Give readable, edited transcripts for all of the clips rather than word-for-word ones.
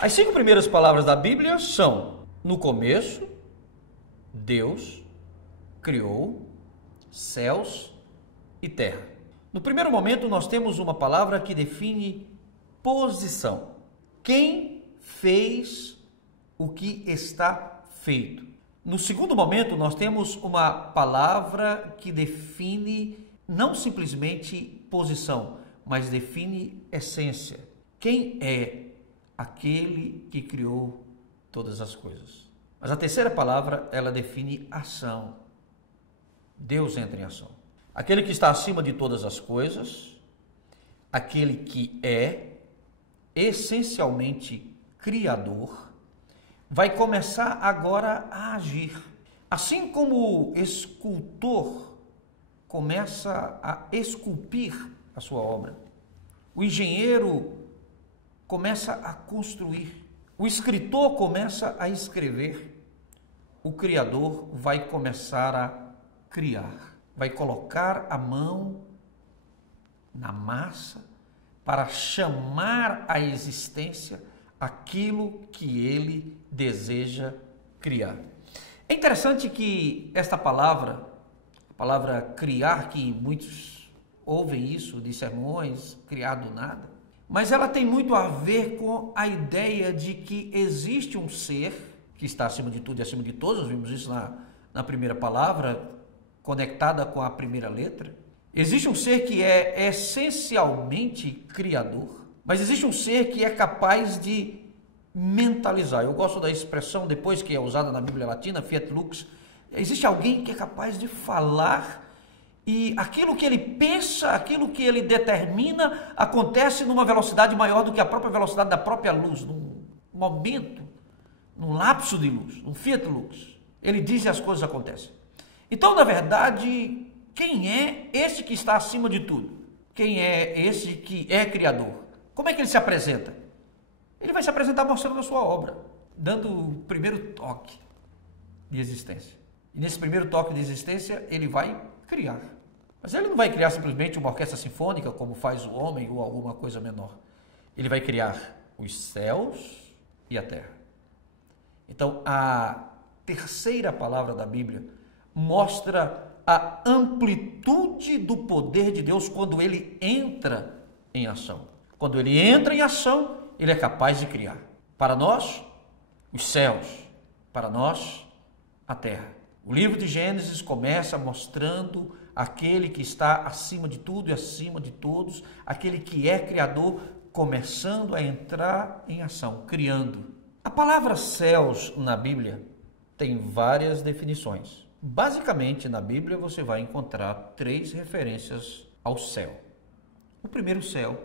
As 5 primeiras palavras da Bíblia são: no começo, Deus criou céus e terra. No primeiro momento, nós temos uma palavra que define posição. Quem fez o que está feito? No segundo momento, nós temos uma palavra que define não simplesmente posição, mas define essência. Quem é aquele que criou todas as coisas? Mas a terceira palavra, ela define ação. Deus entra em ação. Aquele que está acima de todas as coisas, aquele que é essencialmente criador, vai começar agora a agir. Assim como o escultor começa a esculpir a sua obra, o engenheiro começa a construir, o escritor começa a escrever, o criador vai começar a criar, vai colocar a mão na massa para chamar à existência aquilo que ele deseja criar. É interessante que esta palavra, a palavra criar, que muitos ouvem isso de sermões, criar do nada, mas ela tem muito a ver com a ideia de que existe um ser que está acima de tudo e acima de todos. Nós vimos isso na primeira palavra, conectada com a primeira letra. Existe um ser que é essencialmente criador, mas existe um ser que é capaz de mentalizar. Eu gosto da expressão, depois que é usada na Bíblia Latina, fiat lux. Existe alguém que é capaz de falar e aquilo que ele pensa, aquilo que ele determina, acontece numa velocidade maior do que a própria velocidade da própria luz, num momento, num lapso de luz, um fiat lux. Ele diz e as coisas acontecem. Então, na verdade, quem é esse que está acima de tudo? Quem é esse que é criador? Como é que ele se apresenta? Ele vai se apresentar mostrando a sua obra, dando o primeiro toque de existência. E nesse primeiro toque de existência, ele vai criar. Mas ele não vai criar simplesmente uma orquestra sinfônica, como faz o homem, ou alguma coisa menor. Ele vai criar os céus e a terra. Então, a terceira palavra da Bíblia mostra a amplitude do poder de Deus quando ele entra em ação. Quando ele entra em ação, ele é capaz de criar. Para nós, os céus. Para nós, a terra. O livro de Gênesis começa mostrando aquele que está acima de tudo e acima de todos, aquele que é criador, começando a entrar em ação, criando. A palavra céus na Bíblia tem várias definições. Basicamente, na Bíblia você vai encontrar 3 referências ao céu. O primeiro céu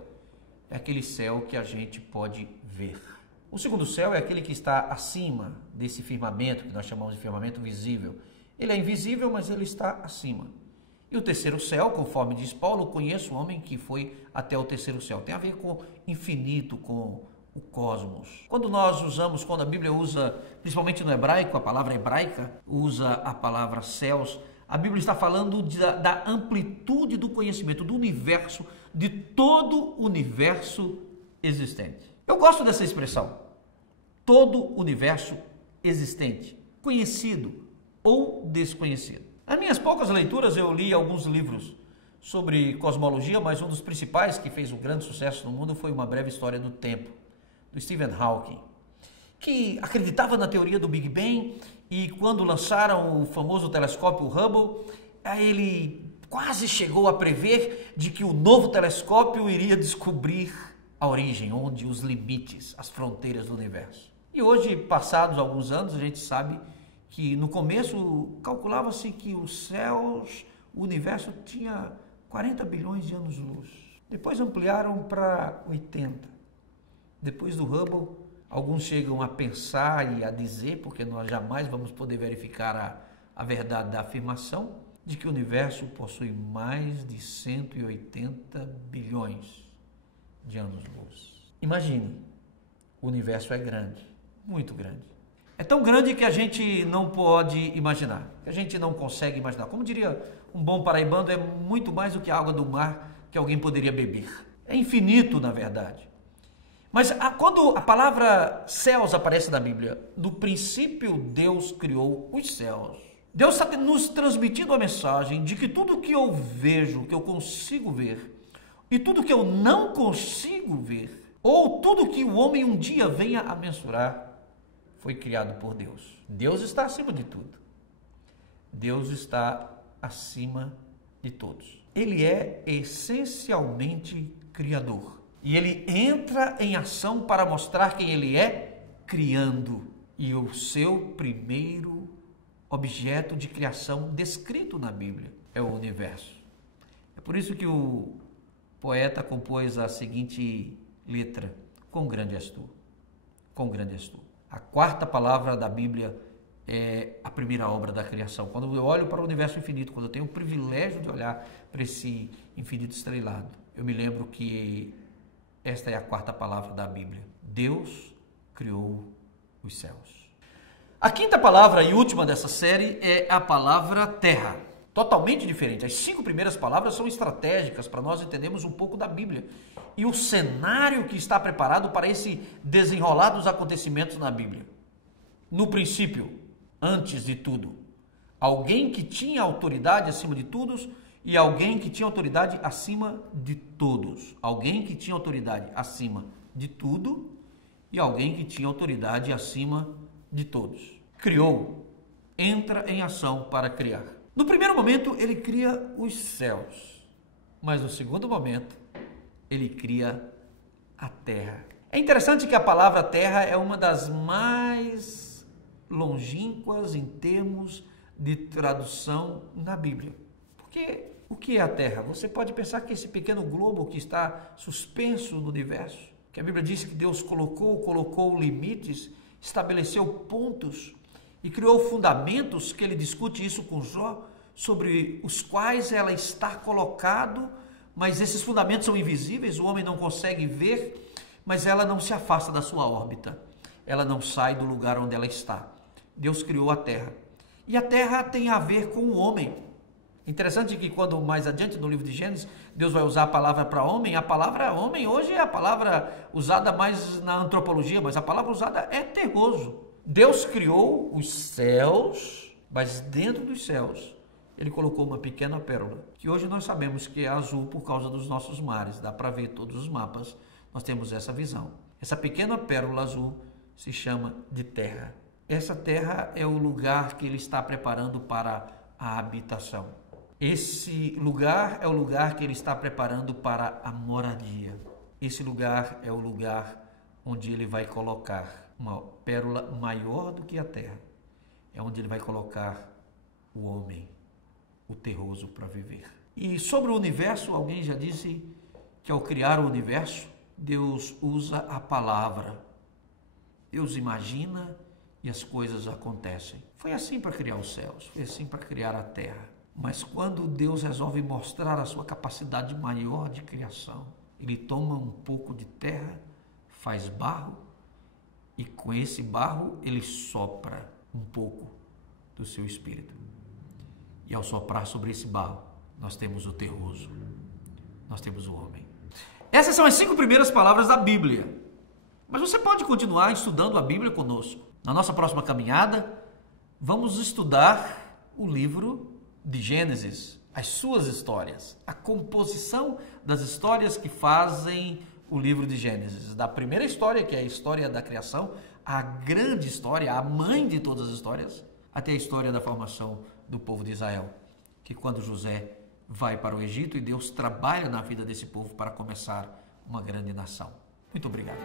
é aquele céu que a gente pode ver. O segundo céu é aquele que está acima desse firmamento, que nós chamamos de firmamento visível. Ele é invisível, mas ele está acima. E o terceiro céu, conforme diz Paulo, conheço um homem que foi até o terceiro céu. Tem a ver com infinito, com o cosmos. Quando a Bíblia usa, principalmente no hebraico, a palavra hebraica, usa a palavra céus, a Bíblia está falando da amplitude do conhecimento, do universo, de todo o universo existente. Eu gosto dessa expressão, todo o universo existente, conhecido ou desconhecido. Nas minhas poucas leituras eu li alguns livros sobre cosmologia, mas um dos principais que fez um grande sucesso no mundo foi Uma Breve História do Tempo, do Stephen Hawking, que acreditava na teoria do Big Bang e quando lançaram o famoso telescópio Hubble, ele quase chegou a prever de que o novo telescópio iria descobrir a origem, onde os limites, as fronteiras do universo. E hoje, passados alguns anos, a gente sabe que no começo calculava-se que os céus, o universo tinha 40 bilhões de anos-luz. Depois ampliaram para 80. Depois do Hubble, alguns chegam a pensar e a dizer, porque nós jamais vamos poder verificar a verdade da afirmação, de que o universo possui mais de 180 bilhões de anos-luz. Imagine, o universo é grande, muito grande. É tão grande que a gente não pode imaginar, que a gente não consegue imaginar. Como diria um bom paraibano, é muito mais do que a água do mar que alguém poderia beber. É infinito, na verdade. Mas quando a palavra céus aparece na Bíblia, no princípio Deus criou os céus. Deus está nos transmitindo a mensagem de que tudo que eu vejo, que eu consigo ver, e tudo que eu não consigo ver, ou tudo que o homem um dia venha a mensurar, foi criado por Deus. Deus está acima de tudo. Deus está acima de todos. Ele é essencialmente criador. E ele entra em ação para mostrar quem ele é, criando. E o seu primeiro objeto de criação descrito na Bíblia é o universo. É por isso que o poeta compôs a seguinte letra: quão grande és tu, quão grande és tu. A quarta palavra da Bíblia é a primeira obra da criação. Quando eu olho para o universo infinito, quando eu tenho o privilégio de olhar para esse infinito estrelado, eu me lembro que esta é a quarta palavra da Bíblia. Deus criou os céus. A quinta palavra e última dessa série é a palavra terra. Totalmente diferente. As 5 primeiras palavras são estratégicas para nós entendermos um pouco da Bíblia e o cenário que está preparado para esse desenrolar dos acontecimentos na Bíblia. No princípio, antes de tudo, alguém que tinha autoridade acima de todos e alguém que tinha autoridade acima de todos. Alguém que tinha autoridade acima de tudo e alguém que tinha autoridade acima de todos. Criou, entra em ação para criar. No primeiro momento, ele cria os céus, mas no segundo momento, ele cria a terra. É interessante que a palavra terra é uma das mais longínquas em termos de tradução na Bíblia. Porque o que é a terra? Você pode pensar que esse pequeno globo que está suspenso no universo, que a Bíblia diz que Deus colocou limites, estabeleceu pontos e criou fundamentos, que ele discute isso com Jó, sobre os quais ela está colocado, mas esses fundamentos são invisíveis, o homem não consegue ver, mas ela não se afasta da sua órbita, ela não sai do lugar onde ela está. Deus criou a terra, e a terra tem a ver com o homem. Interessante que quando mais adiante no livro de Gênesis, Deus vai usar a palavra para homem, a palavra homem hoje é a palavra usada mais na antropologia, mas a palavra usada é terroso. Deus criou os céus, mas dentro dos céus ele colocou uma pequena pérola, que hoje nós sabemos que é azul por causa dos nossos mares, dá para ver todos os mapas, nós temos essa visão. Essa pequena pérola azul se chama de terra. Essa terra é o lugar que ele está preparando para a habitação. Esse lugar é o lugar que ele está preparando para a moradia. Esse lugar é o lugar onde ele vai colocar uma pérola maior do que a terra. É onde ele vai colocar o homem, o terroso para viver. E sobre o universo, alguém já disse que ao criar o universo, Deus usa a palavra. Deus imagina e as coisas acontecem. Foi assim para criar os céus, foi assim para criar a terra. Mas quando Deus resolve mostrar a sua capacidade maior de criação, ele toma um pouco de terra, faz barro, e com esse barro ele sopra um pouco do seu espírito. E ao soprar sobre esse barro, nós temos o terroso, nós temos o homem. Essas são as 5 primeiras palavras da Bíblia. Mas você pode continuar estudando a Bíblia conosco. Na nossa próxima caminhada, vamos estudar o livro de Gênesis, as suas histórias, a composição das histórias que fazem o livro de Gênesis. Da primeira história, que é a história da criação, a grande história, a mãe de todas as histórias, até a história da formação do povo de Israel, que quando José vai para o Egito e Deus trabalha na vida desse povo para começar uma grande nação. Muito obrigado.